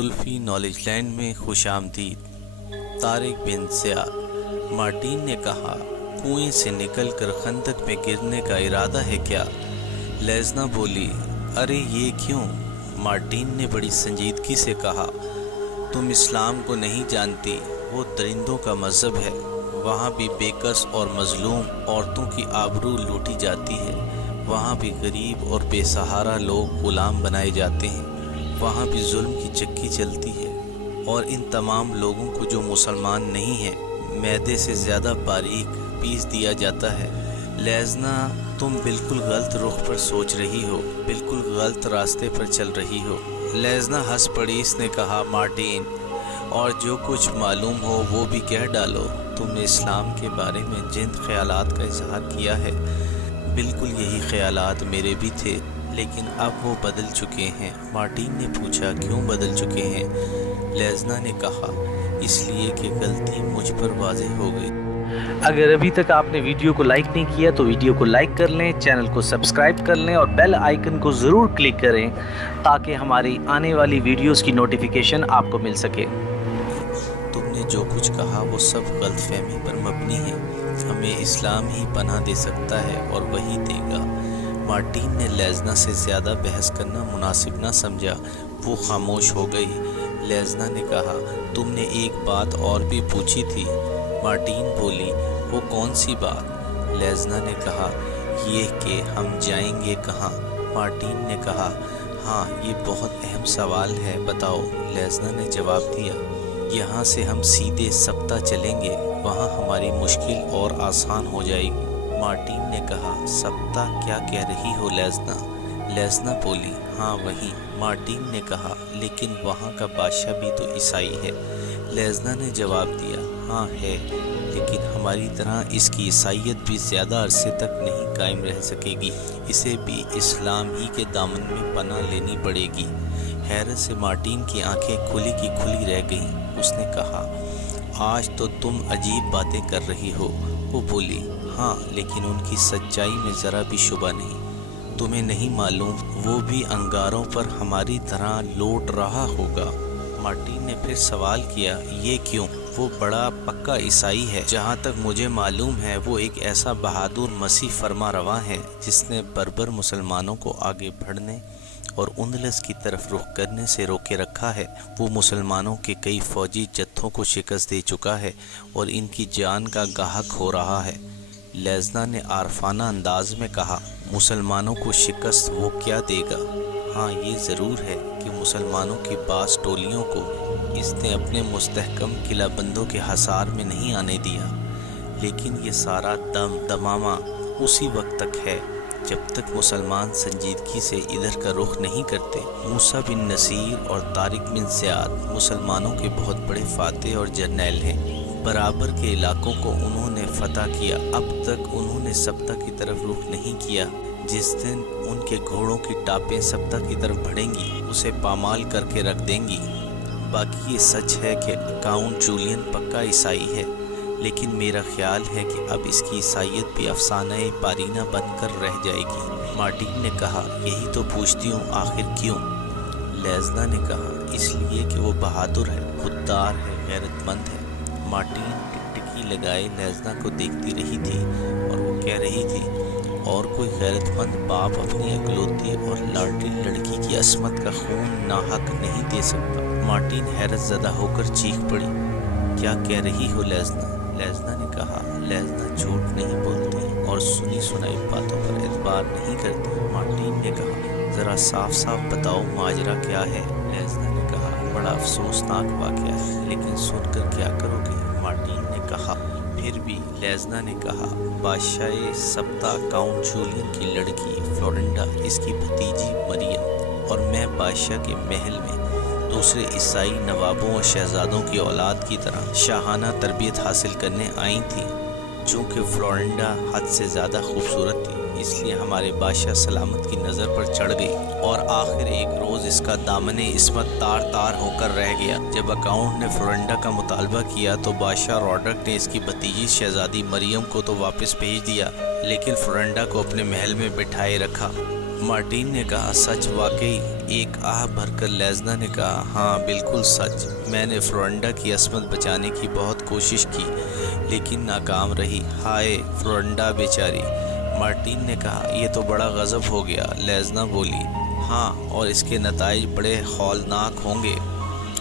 Zulfi knowledge land में खुश आमदीद। तारिक बिन ज़ियाद। मार्टिन ने कहा, कुएं से निकलकर खंदक में गिरने का इरादा है क्या? लेज़ना बोली, अरे ये क्यों? मार्टिन ने बड़ी संजीदगी से कहा, तुम इस्लाम को नहीं जानती, वो दरिंदों का मज़हब है। वहाँ भी बेकस और मज़लूम औरतों की आबरू लूटी जाती है। वहाँ भी गरीब और बेसहारा लोग ग़ुलाम बनाए जाते हैं। वहाँ भी जुल्म की चक्की चलती है और इन तमाम लोगों को जो मुसलमान नहीं है मैदे से ज़्यादा बारीक पीस दिया जाता है। लेज़ना, तुम बिल्कुल गलत रुख पर सोच रही हो, बिल्कुल गलत रास्ते पर चल रही हो। लेज़ना हंस पड़ी। इसने कहा, मार्टिन, और जो कुछ मालूम हो वो भी कह डालो। तुमने इस्लाम के बारे में जिन ख्यालात का इजहार किया है, बिल्कुल यही ख्यालात मेरे भी थे, लेकिन अब वो बदल चुके हैं। मार्टिन ने पूछा, क्यों बदल चुके हैं? लेज़ना ने कहा, इसलिए कि गलती मुझ पर वाज़ेह हो गई। अगर अभी तक आपने वीडियो को लाइक नहीं किया तो वीडियो को लाइक कर लें, चैनल को सब्सक्राइब कर लें और बेल आइकन को ज़रूर क्लिक करें ताकि हमारी आने वाली वीडियोस की नोटिफिकेशन आपको मिल सके। तुमने जो कुछ कहा वो सब गलतफहमी पर मबनी है। हमें इस्लाम ही पनाह दे सकता है और वही देगा। मार्टिन ने लेज़ना से ज़्यादा बहस करना मुनासिब ना समझा। वो खामोश हो गई। लेज़ना ने कहा, तुमने एक बात और भी पूछी थी। मार्टिन बोली, वो कौन सी बात? लेज़ना ने कहा, ये कि हम जाएंगे कहाँ? मार्टिन ने कहा, हाँ, ये बहुत अहम सवाल है, बताओ। लेज़ना ने जवाब दिया, यहाँ से हम सीधे सब्ता चलेंगे, वहाँ हमारी मुश्किल और आसान हो जाएगी। मार्टिन ने कहा, सब्ता क्या कह रही हो लेज़ना? लेज़ना बोली, हाँ वही। मार्टिन ने कहा, लेकिन वहाँ का बादशाह भी तो ईसाई है। लेज़ना ने जवाब दिया, हाँ है, लेकिन हमारी तरह इसकी ईसाइयत भी ज़्यादा अरसे तक नहीं कायम रह सकेगी। इसे भी इस्लाम ही के दामन में पनाह लेनी पड़ेगी। हैरत से मार्टिन की आंखें खुली की खुली रह गईं। उसने कहा, आज तो तुम अजीब बातें कर रही हो। वो बोली, हाँ, लेकिन उनकी सच्चाई में ज़रा भी शुबा नहीं। तुम्हें नहीं मालूम वो भी अंगारों पर हमारी तरह लौट रहा होगा? मार्टिन ने फिर सवाल किया, ये क्यों? वो बड़ा पक्का ईसाई है। जहाँ तक मुझे मालूम है वो एक ऐसा बहादुर मसीह फरमा रवा है जिसने बर्बर मुसलमानों को आगे बढ़ने और उंदलस की तरफ रुख करने से रोके रखा है। वो मुसलमानों के कई फौजी जत्थों को शिकस्त दे चुका है और इनकी जान का गाहक हो रहा है। लेज़ना ने आरफाना अंदाज में कहा, मुसलमानों को शिकस्त वो क्या देगा? हाँ, ये ज़रूर है कि मुसलमानों की बास टोलियों को इसने अपने मुस्तहकम किलाबंदों के हसार में नहीं आने दिया, लेकिन ये सारा दमामा उसी वक्त तक है जब तक मुसलमान संजीदगी से इधर का रुख नहीं करते। मूसा बिन नसीर और तारिक बिन ज़ियाद मुसलमानों के बहुत बड़े फातेह और जर्नैल हैं। बराबर के इलाकों को उन्होंने फतह किया। अब तक उन्होंने सब्ता की तरफ रुख नहीं किया। जिस दिन उनके घोड़ों की टापें सब्ता की तरफ बढ़ेंगी उसे पामाल करके रख देंगी। बाकी ये सच है कि काउंट जूलियन पक्का ईसाई है, लेकिन मेरा ख्याल है कि अब इसकी ईसाइयत भी अफसाना पारीना बनकर रह जाएगी। मार्टिन ने कहा, यही तो पूछती हूँ, आखिर क्यों? लेज़ना ने कहा, इसलिए कि वो बहादुर है, खुददार है, गैरतमंद है। मार्टिन टिकटिकी लगाए लेज़ना को देखती रही थी और वो कह रही थी, और कोई गैरतमंद बाप अपनी अकलौती और लाडली लड़की की असमत का खून नाहक नहीं दे सकता। मार्टिन हैरत ज़दा होकर चीख पड़ी, क्या कह रही हो लेज़ना? लेज़ना ने कहा, लेज़ना झूठ नहीं बोलती और सुनी सुनाई बातों पर एतबार नहीं करती। मार्टिन ने कहा, ज़रा साफ साफ बताओ माजरा क्या है? लेज़ना ने कहा, बड़ा अफसोसनाक वाक़या है, लेकिन सुनकर क्या करोगे? मार्टिन ने कहा, फिर भी। लेज़ना ने कहा, बादशाह सब्ता काउंट जूलियन की लड़की फ्लोरिंडा, इसकी भतीजी मरियम और मैं बादशाह के महल में दूसरे ईसाई नवाबों और शहजादों की औलाद की तरह शाहाना तरबियत हासिल करने आई थी। चूँकि फ्लोरिंडा हद से ज़्यादा खूबसूरत थी, इसलिए हमारे बादशाह सलामत की नज़र पर चढ़ गई और आखिर एक रोज़ इसका दामने इस्मत तार तार होकर रह गया। जब अकाउंट ने फ्लोरिंडा का मुतालबा किया तो बादशाह रॉड्रिक ने इसकी भतीजी शहजादी मरियम को तो वापस भेज दिया, लेकिन फ्लोरिंडा को अपने महल में बिठाए रखा। मार्टिन ने कहा, सच? वाकई? एक आह भरकर लेज़ना ने कहा, हाँ बिल्कुल सच। मैंने फ्लोरिडा की असमत बचाने की बहुत कोशिश की लेकिन नाकाम रही। हाय फ्लोरिडा बेचारी। मार्टिन ने कहा, ये तो बड़ा गज़ब हो गया। लेज़ना बोली, हाँ, और इसके नताइज बड़े हौलनाक होंगे।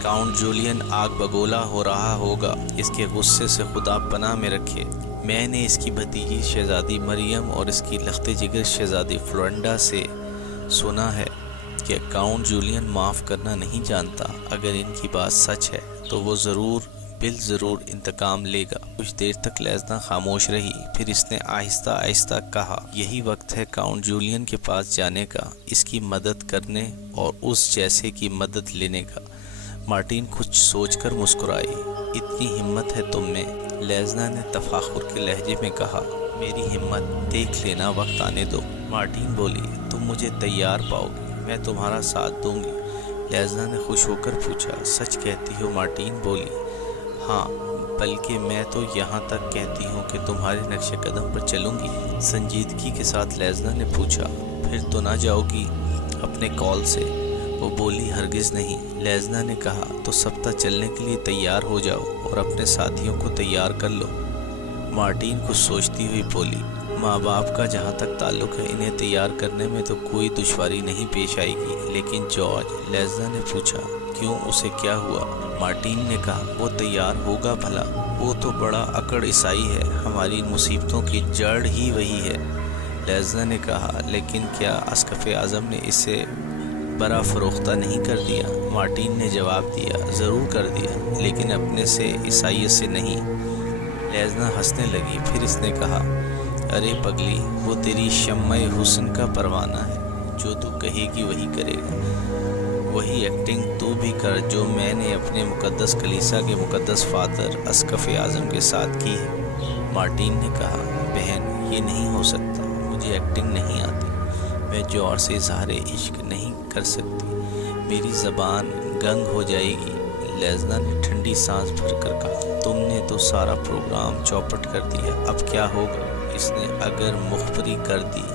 काउंट जूलियन आग बगोला हो रहा होगा। इसके गुस्से से खुदा पनाह में रखे। मैंने इसकी भतीजी शहज़ादी मरियम और इसकी लख्ते जिगर शहज़ादी फ्लोरिडा से सुना है कि काउंट जूलियन माफ़ करना नहीं जानता। अगर इनकी बात सच है तो वो ज़रूर इंतकाम लेगा। कुछ देर तक लेज़ना खामोश रही, फिर इसने आहिस्ता आहिस्ता कहा, यही वक्त है काउंट जूलियन के पास जाने का, इसकी मदद करने और उस जैसे की मदद लेने का। मार्टिन कुछ सोचकर मुस्कुराई। इतनी हिम्मत है तुम में? लेज़ना ने तफाखुर के लहजे में कहा, मेरी हिम्मत देख लेना, वक्त आने दो। मार्टिन बोली, तुम मुझे तैयार पाओगी, मैं तुम्हारा साथ दूंगी। लेज़ना ने खुश होकर पूछा, सच कहती हो? मार्टिन बोली, हाँ, बल्कि मैं तो यहाँ तक कहती हूँ कि तुम्हारे नक्शे कदम पर चलूँगी। संजीदगी के साथ लेज़ना ने पूछा, फिर तो ना जाओगी अपने कॉल से? वो बोली, हरगिज़ नहीं। लेज़ना ने कहा, तो सप्ताह चलने के लिए तैयार हो जाओ और अपने साथियों को तैयार कर लो। मार्टिन कुछ सोचती हुई बोली, माँ बाप का जहाँ तक ताल्लुक़ है, इन्हें तैयार करने में तो कोई दुश्वारी नहीं पेश आएगी, लेकिन जॉर्ज? लेज़ना ने पूछा, क्यों, उसे क्या हुआ? मार्टिन ने कहा, वो तैयार होगा भला, वो तो बड़ा अकड़ ईसाई है, हमारी मुसीबतों की जड़ ही वही है। लेज़ना ने कहा, लेकिन क्या अस्क़फ़े आज़म ने इसे बरा फरोख्ता नहीं कर दिया? मार्टिन ने जवाब दिया, ज़रूर कर दिया, लेकिन अपने से ईसाइयत से नहीं। लेज़ना हंसने लगी, फिर इसने कहा, अरे पगली, वो तेरी शम्मे हुस्न का परवाना है, जो तू कहेगी वही करेगा। वही एक्टिंग तू भी कर जो मैंने अपने मुक़द्दस कलीसा के मुक़द्दस फ़ादर अस्क़फ़े आज़म के साथ की है। मार्टिन ने कहा, बहन, ये नहीं हो सकता, मुझे एक्टिंग नहीं आती, मैं जॉर्ज से इज़हार इश्क नहीं कर सकती, मेरी ज़बान गंग हो जाएगी। लेज़ना ने ठंडी सांस भरकर कहा, तुमने तो सारा प्रोग्राम चौपट कर दिया, अब क्या होगा? इसने अगर मुखबरी कर दी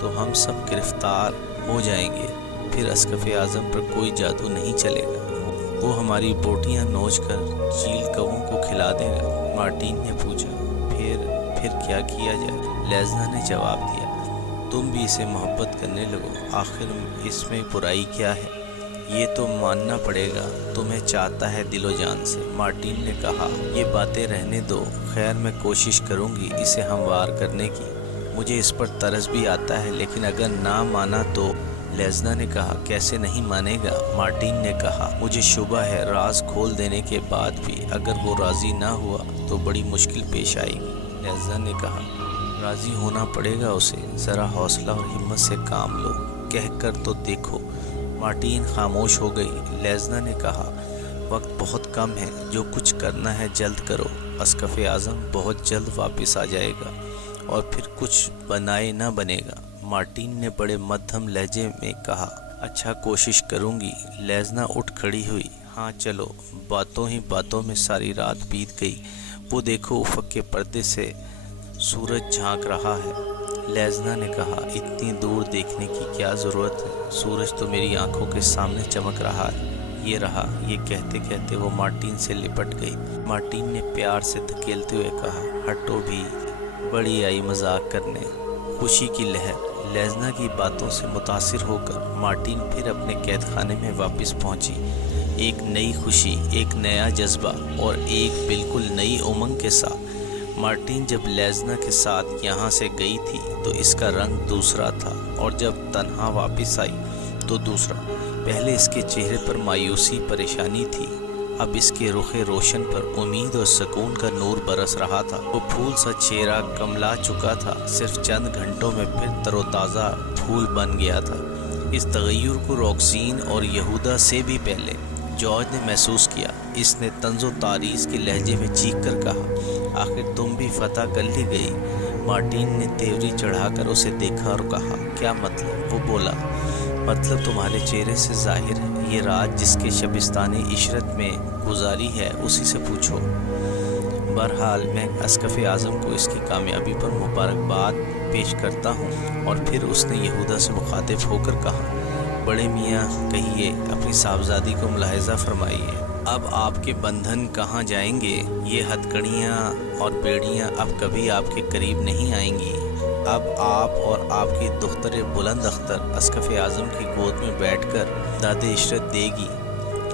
तो हम सब गिरफ्तार हो जाएंगे, फिर अस्क़फ़े आज़म पर कोई जादू नहीं चलेगा, वो हमारी बोटियां नोच कर चील कौवों को खिला देगा। मार्टिन ने पूछा, फिर क्या किया जाए? लेज़ना ने जवाब दिया, तुम भी इसे मोहब्बत करने लगो, आखिर इसमें बुराई क्या है? ये तो मानना पड़ेगा, तुम्हें चाहता है दिलो जान से। मार्टिन ने कहा, ये बातें रहने दो, खैर मैं कोशिश करूँगी इसे हमवार करने की, मुझे इस पर तरस भी आता है, लेकिन अगर ना माना तो? लेज़ना ने कहा, कैसे नहीं मानेगा? मार्टिन ने कहा, मुझे शुबा है राज खोल देने के बाद भी अगर वो राज़ी ना हुआ तो बड़ी मुश्किल पेश आएगी। लेज़ना ने कहा, राज़ी होना पड़ेगा उसे, ज़रा हौसला और हिम्मत से काम लो, कहकर तो देखो। मार्टिन खामोश हो गई। लेज़ना ने कहा, वक्त बहुत कम है, जो कुछ करना है जल्द करो, अस्क़फ़े आज़म बहुत जल्द वापस आ जाएगा और फिर कुछ बनाए ना बनेगा। मार्टिन ने बड़े मध्यम लहजे में कहा, अच्छा कोशिश करूँगी। लेज़ना उठ खड़ी हुई, हाँ चलो। बातों ही बातों में सारी रात बीत गई। वो देखो, उफ़क़ के पर्दे से सूरज झांक रहा है। लेज़ना ने कहा, इतनी दूर देखने की क्या ज़रूरत है, सूरज तो मेरी आंखों के सामने चमक रहा है, ये रहा। ये कहते कहते वो मार्टिन से लिपट गई। मार्टिन ने प्यार से धकेलते हुए कहा, हटो भी, बड़ी आई मजाक करने। खुशी की लहर। लेज़ना की बातों से मुतासिर होकर मार्टिन फिर अपने कैद खाने में वापस पहुंची। एक नई खुशी, एक नया जज्बा और एक बिल्कुल नई उमंग के साथ। मार्टिन जब लेज़ना के साथ यहाँ से गई थी तो इसका रंग दूसरा था, और जब तन्हा वापस आई तो दूसरा। पहले इसके चेहरे पर मायूसी, परेशानी थी, अब इसके रुखे रोशन पर उम्मीद और सुकून का नूर बरस रहा था। वो फूल सा चेहरा कमला चुका था, सिर्फ चंद घंटों में फिर तरोताज़ा फूल बन गया था। इस तगय्युर को रॉक्सीन और यहूदा से भी पहले जॉर्ज ने महसूस किया। इसने तंज़ो तारीज़ के लहजे में चीख कर कहा, आखिर तुम भी फतह कर ली गई। मार्टिन ने तेवरी चढ़ाकर उसे देखा और कहा, क्या मतलब? वो बोला, मतलब तुम्हारे चेहरे से जाहिर है, ये रात जिसके शबिस्तानी इशरत में गुजारी है, उसी से पूछो। بہرحال میں اسقف اعظم کو اس کی کامیابی پر مبارکباد پیش کرتا ہوں۔ اور پھر اس نے یہودا سے مخاطب ہو کر کہا، بڑے میاں کہیے، اپنی صاحبزادی کو ملاحظہ فرمائیے، اب آپ کے بندھن کہاں جائیں گے؟ یہ ہتھکڑیاں اور بیڑیاں اب کبھی آپ کے قریب نہیں آئیں گی۔ اب آپ اور آپ کی دختر بلند اختر اسقف اعظم کی گود میں بیٹھ کر داد عشرت دے گی۔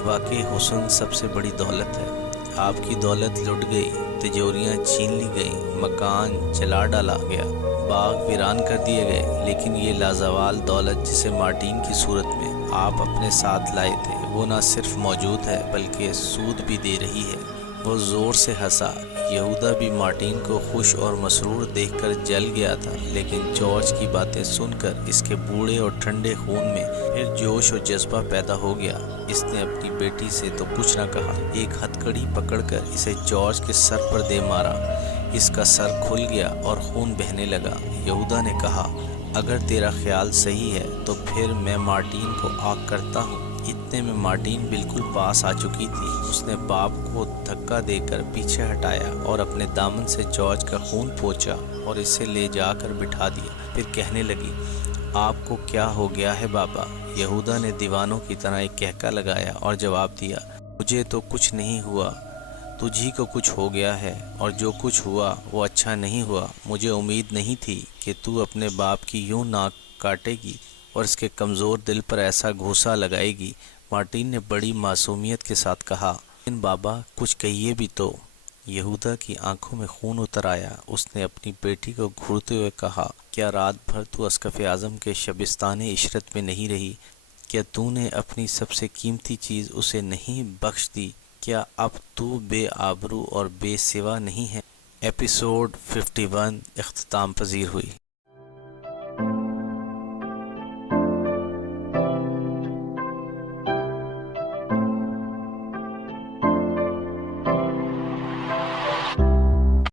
واقعی حسن سب سے بڑی دولت ہے۔ آپ کی دولت لٹ گئی، تجوریاں چھین لی گئیں، مکان جلا ڈالا گیا، باغ ویران کر دیے گئے، لیکن یہ لازوال دولت جسے مارٹین کی صورت میں آپ اپنے ساتھ لائے تھے، وہ نہ صرف موجود ہے بلکہ سود بھی دے رہی ہے۔ وہ زور سے ہنسا۔ یہودا بھی مارٹین کو خوش اور مسرور دیکھ کر جل گیا تھا، لیکن جارج کی باتیں سن کر اس کے بوڑھے اور ٹھنڈے خون میں پھر جوش و جذبہ پیدا ہو گیا۔ اس نے اپنی بیٹی سے تو کچھ نہ کہا، ایک ہتھکڑی پکڑ کر اسے جارج کے سر پر دے مارا۔ اس کا سر کھل گیا اور خون بہنے لگا۔ یہودا نے کہا، اگر تیرا خیال صحیح ہے تو پھر میں مارٹین کو آگ کرتا ہوں۔ اتنے میں مارٹین بالکل پاس آ چکی تھی۔ اس نے باپ کو دھکا دے کر پیچھے ہٹایا اور اپنے دامن سے جارج کا خون پوچھا اور اسے لے جا کر بٹھا دیا۔ پھر کہنے لگی، آپ کو کیا ہو گیا ہے بابا؟ یہودا نے دیوانوں کی طرح ایک کہکا لگایا اور جواب دیا، مجھے تو کچھ نہیں ہوا، تجھی کو کچھ ہو گیا ہے، اور جو کچھ ہوا وہ اچھا نہیں ہوا۔ مجھے امید نہیں تھی کہ تو اپنے باپ کی یوں ناک کاٹے گی اور اس کے کمزور دل پر ایسا گھوسا لگائے گی۔ مارٹین نے بڑی معصومیت کے ساتھ کہا، لیکن بابا کچھ کہیے بھی تو۔ یہودا کی آنکھوں میں خون اتر آیا۔ اس نے اپنی بیٹی کو گھورتے ہوئے کہا، کیا رات بھر تو اسقف اعظم کے شبستان عشرت میں نہیں رہی؟ کیا تو نے اپنی سب سے قیمتی چیز اسے نہیں بخش دی؟ کیا اب تو بے آبرو اور بے سوا نہیں ہے؟ ایپیسوڈ 51 اختتام پذیر ہوئی۔